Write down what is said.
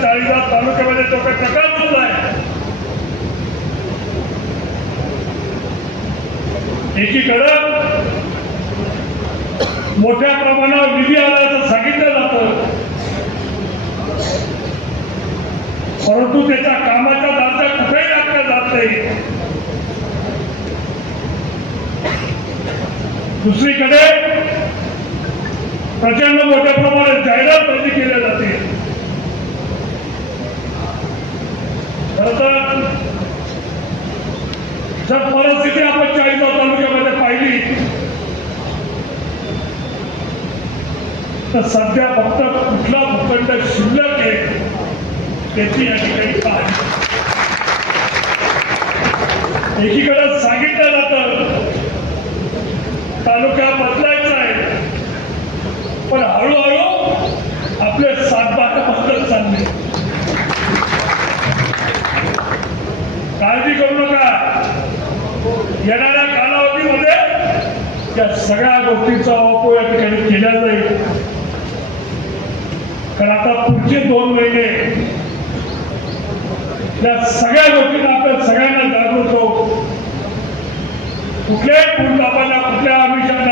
चाळीसगाव तालुक्यामध्ये तो काही प्रकार चाललाय एकीकडं मोठ्या प्रमाणावर निधी आल्याचं सांगितलं जातं. परंतु त्याच्या कामाचा दर्जा कुठेही टाकला जात नाही. दुसरीकडे प्रचंड मोठ्या प्रमाणात जाहिरात बंदी केल्या जाते खरं तर जर परिस्थिती आपण चाळीसगाव तालुक्यामध्ये पाहिली तर सध्या फक्त कुठला भूखंड शिल्लक आहे त्याची या ठिकाणी पाहिजे एकीकडे सांगितलं जातं तालुका बदलायचा आहे पण हळूहळू आपले सातबारा बदलत चालले. काळजी करू नका. येणाऱ्या कालावधीमध्ये त्या सगळ्या गोष्टींचा वापर या ठिकाणी केला जाईल. कारण आता पुढचे दोन महिने या सगळ्या गोष्टींना आपल्या सगळ्यांना जागृत होऊ कुठल्याही भूलथापांना कुठल्या आमिषांना